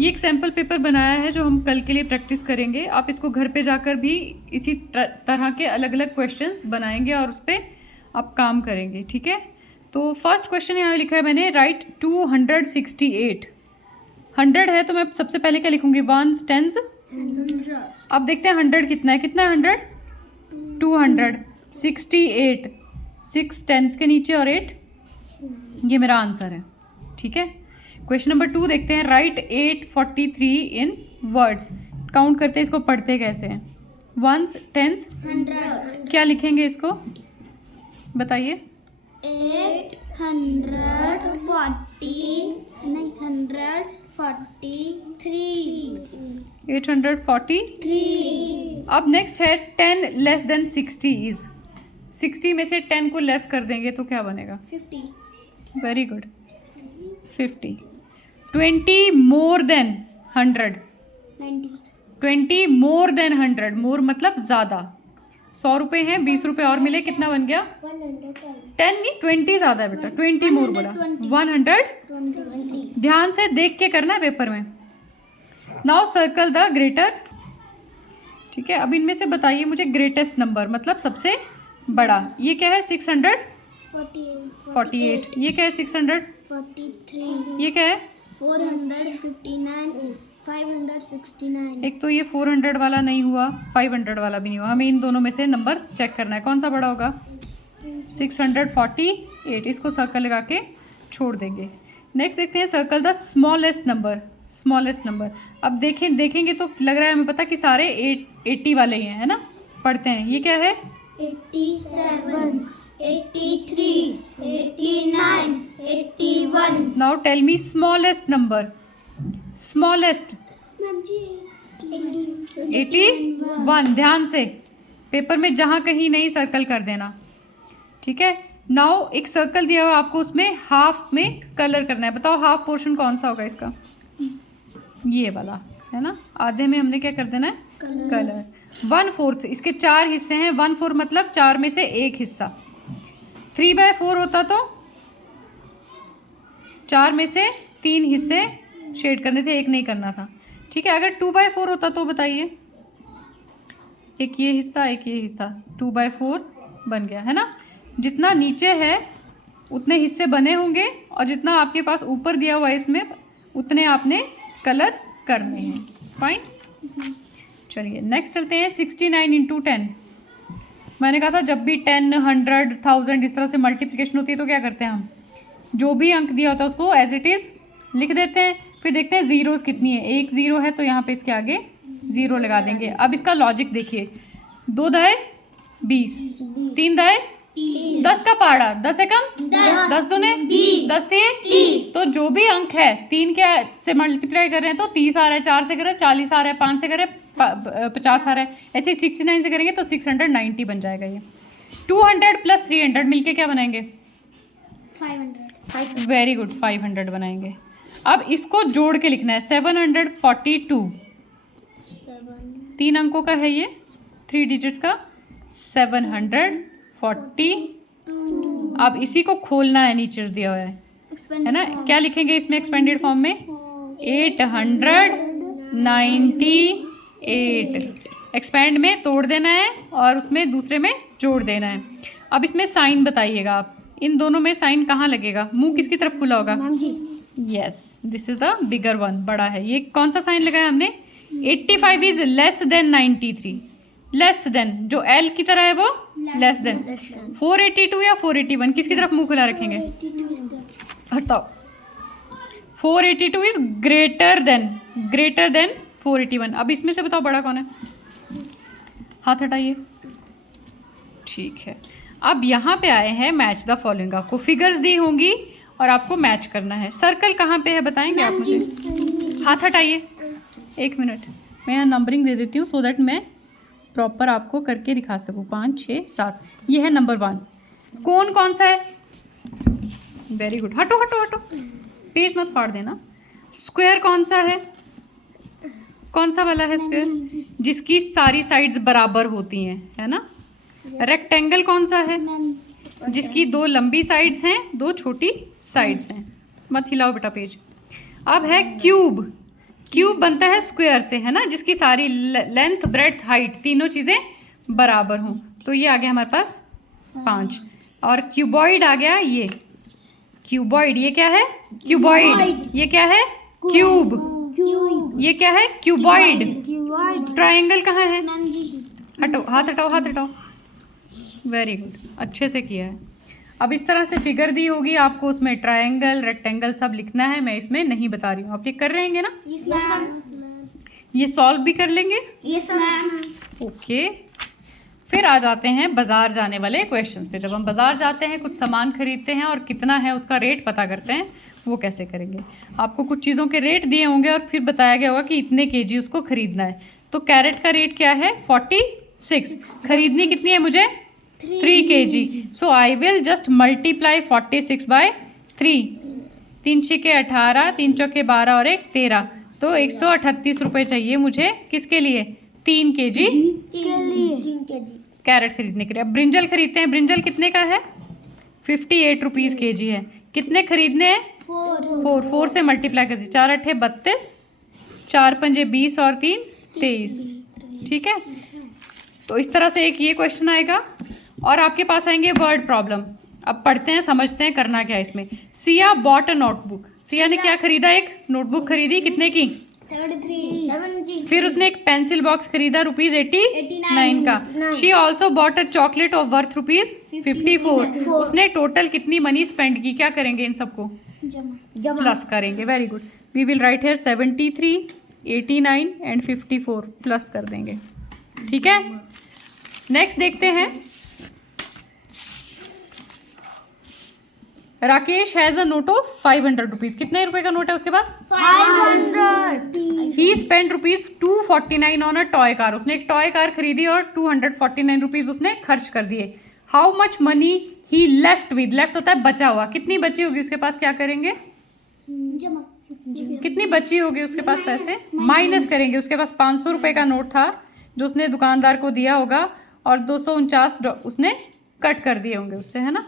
ये एक sample paper बनाया है जो हम कल के लिए प्रैक्टिस करेंगे। आप इसको घर पे जाकर भी इसी तरह के अलग अलग क्वेश्चंस बनाएंगे और उस पर आप काम करेंगे, ठीक है। तो फर्स्ट क्वेश्चन यहाँ लिखा है मैंने, राइट 268। 100 है तो मैं सबसे पहले क्या लिखूंगी, वंस टेंस। अब देखते हैं 100 कितना है, कितना है 100, 268, 6 टेंस के नीचे और 8, ये मेरा आंसर है, ठीक है। क्वेश्चन नंबर 2 देखते हैं, राइट 843 इन वर्ड्स। काउंट करते हैं, इसको पढ़ते कैसे हैं, वंस टेंस 100, क्या लिखेंगे इसको बताइए। 843। अब नेक्स्ट है 10 लेस देन 60 इज। 60 में से 10 को लेस कर देंगे तो क्या बनेगा, 50, very good 50। 20 more than 100, 90, 20 more than 100, मोर मतलब ज़्यादा। 100 रुपये हैं, 20 रुपये और मिले, कितना बन गया, 110, 10 नहीं 20 ज़्यादा है बेटा, 20 मोर बोला, 120। ध्यान से देख के करना है पेपर में। नाउ सर्कल द ग्रेटर, ठीक है। अब इनमें से बताइए मुझे ग्रेटेस्ट नंबर मतलब सबसे बड़ा। ये क्या है 648, ये क्या है 643, ये क्या है 459, 569, एक तो ये 400 वाला नहीं हुआ, 500 वाला भी नहीं हुआ। हमें इन दोनों में से नंबर चेक करना है कौन सा बड़ा होगा, 648, इसको सर्कल लगा के छोड़ देंगे। नेक्स्ट देखते हैं, circle the smallest number, smallest number. अब देखेंगे तो लग रहा है हमें पता कि सारे 80 वाले ही हैं, है ना। पढ़ते हैं, ये क्या है 87, 83, 89, 81। Now tell me smallest number, smallest 81। ध्यान से पेपर में जहाँ कहीं नहीं सर्कल कर देना, ठीक है। नाउ एक सर्कल दिया हुआ आपको, उसमें हाफ में कलर करना है। बताओ हाफ पोर्शन कौन सा होगा इसका, ये वाला है ना। आधे में हमने क्या कर देना है, कलर। 1/4, इसके 4 हिस्से हैं, 1/4 मतलब 4 में से एक हिस्सा। 3/4 होता तो 4 में से 3 हिस्से शेड करने थे, एक नहीं करना था, ठीक है। अगर 2/4 होता तो बताइए, एक ये हिस्सा एक ये हिस्सा, 2/4 बन गया, है ना। जितना नीचे है उतने हिस्से बने होंगे और जितना आपके पास ऊपर दिया हुआ है इसमें उतने आपने कलर करने हैं, फाइन। चलिए नेक्स्ट चलते हैं, 69 × 10। मैंने कहा था जब भी 10, 100, 1000 इस तरह से मल्टीप्लिकेशन होती है तो क्या करते हैं हम, जो भी अंक दिया होता है उसको एज इट इज़ लिख देते हैं। फिर देखते हैं ज़ीरोज़ कितनी है, एक ज़ीरो है तो यहाँ पे इसके आगे ज़ीरो लगा देंगे। अब इसका लॉजिक देखिए, 2 दाए 20, 3 दाए 10 का पहाड़ा, 10 से कम 10 दूने 10 दिए 30। तो जो भी अंक है 3 के से मल्टीप्लाई कर रहे हैं तो 30 आ रहा है, 4 से कर रहे हैं 40 आ रहा है, 5 से कर रहे हैं 50 आ रहा है, ऐसे ही 69 से करेंगे तो 690 बन जाएगा। ये 200 + 300 मिलके क्या बनाएंगे, 500, वेरी गुड 500 बनाएंगे। अब इसको जोड़ के लिखना है, 742, 3 अंकों का है ये, 3 डिजिट्स का, 742। अब इसी को खोलना है, नीचे दिया हुआ है ना। क्या लिखेंगे इसमें एक्सपेंडेड फॉर्म में, 898। एक्सपेंड में तोड़ देना है और उसमें दूसरे में जोड़ देना है। अब इसमें साइन बताइएगा आप, इन दोनों में साइन कहाँ लगेगा, मुंह किसकी तरफ खुला होगा, yes this is the bigger one, बड़ा है। ये कौन सा साइन लगाया हमने, 85 is less than 93, less than जो एल की तरह है वो लेस देन। 482 या 481 किसकी तरफ मुंह खुला रखेंगे, हटाओ, 482 इज ग्रेटर देन 481। अब इसमें से बताओ बड़ा कौन है, हाथ हटाइए, ठीक है। अब यहाँ पे आए हैं मैच द फॉलोइंग, आपको फिगर्स दी होंगी और आपको मैच करना है। सर्कल कहाँ पे है बताएंगे आप मुझे, हाथ हटाइए, 1 मिनट मैं यहाँ नंबरिंग दे देती हूँ सो दैट मैं प्रॉपर आपको करके दिखा सकूँ। 5, 6, 7, ये है नंबर 1। कौन सा है, वेरी गुड, हटो हटो हटो, पेज मत फाड़ देना। स्क्वायर कौन सा है, कौन सा वाला है स्क्वायर, जिसकी सारी साइड्स बराबर होती हैं, है ना। रेक्टेंगल कौन सा है, जिसकी 2 लंबी साइड्स हैं 2 छोटी साइड्स हैं। मत हिलाओ बेटा पेज। अब है क्यूब, क्यूब बनता है स्क्वायर से, है ना, जिसकी सारी लेंथ ब्रेड्थ हाइट तीनों चीज़ें बराबर हों। तो ये आ गया हमारे पास 5। और क्यूबॉइड आ गया ये क्यूबॉइड। ये क्या है? क्यूबॉइड। ये क्या है? क्यूब। ये क्या है? क्यूबॉइड। ट्रायंगल कहाँ है? हटो, हाथ हटाओ, हाथ हटाओ। वेरी गुड, अच्छे से किया है। अब इस तरह से फिगर दी होगी आपको, उसमें ट्रायंगल रेक्टेंगल सब लिखना है। मैं इसमें नहीं बता रही हूँ, आप ये कर रहेंगे ना? ये सॉल्व भी कर लेंगे? Yes ma'am. ओके। फिर आ जाते हैं बाजार जाने वाले क्वेश्चंस पे। जब हम बाजार जाते हैं, कुछ सामान खरीदते हैं और कितना है उसका रेट पता करते हैं, वो कैसे करेंगे? आपको कुछ चीज़ों के रेट दिए होंगे और फिर बताया गया होगा कि इतने केजी उसको खरीदना है। तो कैरेट का रेट क्या है? 46। खरीदनी कितनी है मुझे? 3 kg। So I will just multiply 46 by 3। 3 छके 18, 3 चौके 12 और 1 13। तो 138 रुपये चाहिए मुझे। किसके लिए? 3 kg कैरेट खरीदने के लिए। अब ब्रिंजल खरीदते हैं। ब्रिंजल कितने का है? 58 रुपीज़ kg है। कितने खरीदने हैं? 4 से मल्टीप्लाई कर दीजिए। 4 8 32, 4 पंजे 20 और 3 23। ठीक है, तो इस तरह से एक ये क्वेश्चन आएगा। और आपके पास आएंगे वर्ड प्रॉब्लम। अब पढ़ते हैं, समझते हैं करना क्या है इसमें। Siya bought a notebook. Siya ने क्या खरीदा? एक नोटबुक खरीदी। कितने की? 73। फिर उसने एक पेंसिल बॉक्स खरीदा ₹89 का। She also bought a chocolate of worth ₹54। उसने टोटल कितनी मनी स्पेंड की? क्या करेंगे इन सबको? प्लस करेंगे। Very good. We will write here 73, 89 and 54 plus कर देंगे। ठीक है, नेक्स्ट देखते हैं। Rakesh has a note of 500 rupees. कितने रुपए का नोट है उसके पास? 500। He spend ₹249 on a toy car. उसने एक टॉय कार खरीदी और 249 रुपीज़ उसने खर्च कर दिए। How much money he left with? Left होता है बचा हुआ। कितनी बची होगी उसके पास? क्या करेंगे? कितनी बची होगी उसके पास पैसे? माइनस करेंगे। उसके पास 500 रुपये का नोट था जो उसने दुकानदार को दिया होगा और 249 उसने कट कर दिए होंगे उससे, है ना।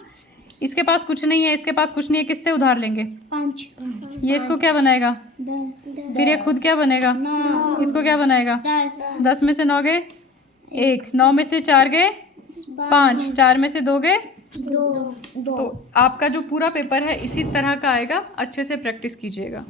इसके पास कुछ नहीं है, इसके पास कुछ नहीं है, किससे उधार लेंगे? 5। ये इसको क्या बनाएगा? 10। फिर ये खुद क्या बनेगा? 9। इसको क्या बनाएगा? 10। 10 में से 9 गए 1, 9 में से 4 गए 5, 4 में से 2 गए 2। तो आपका जो पूरा पेपर है इसी तरह का आएगा। अच्छे से प्रैक्टिस कीजिएगा।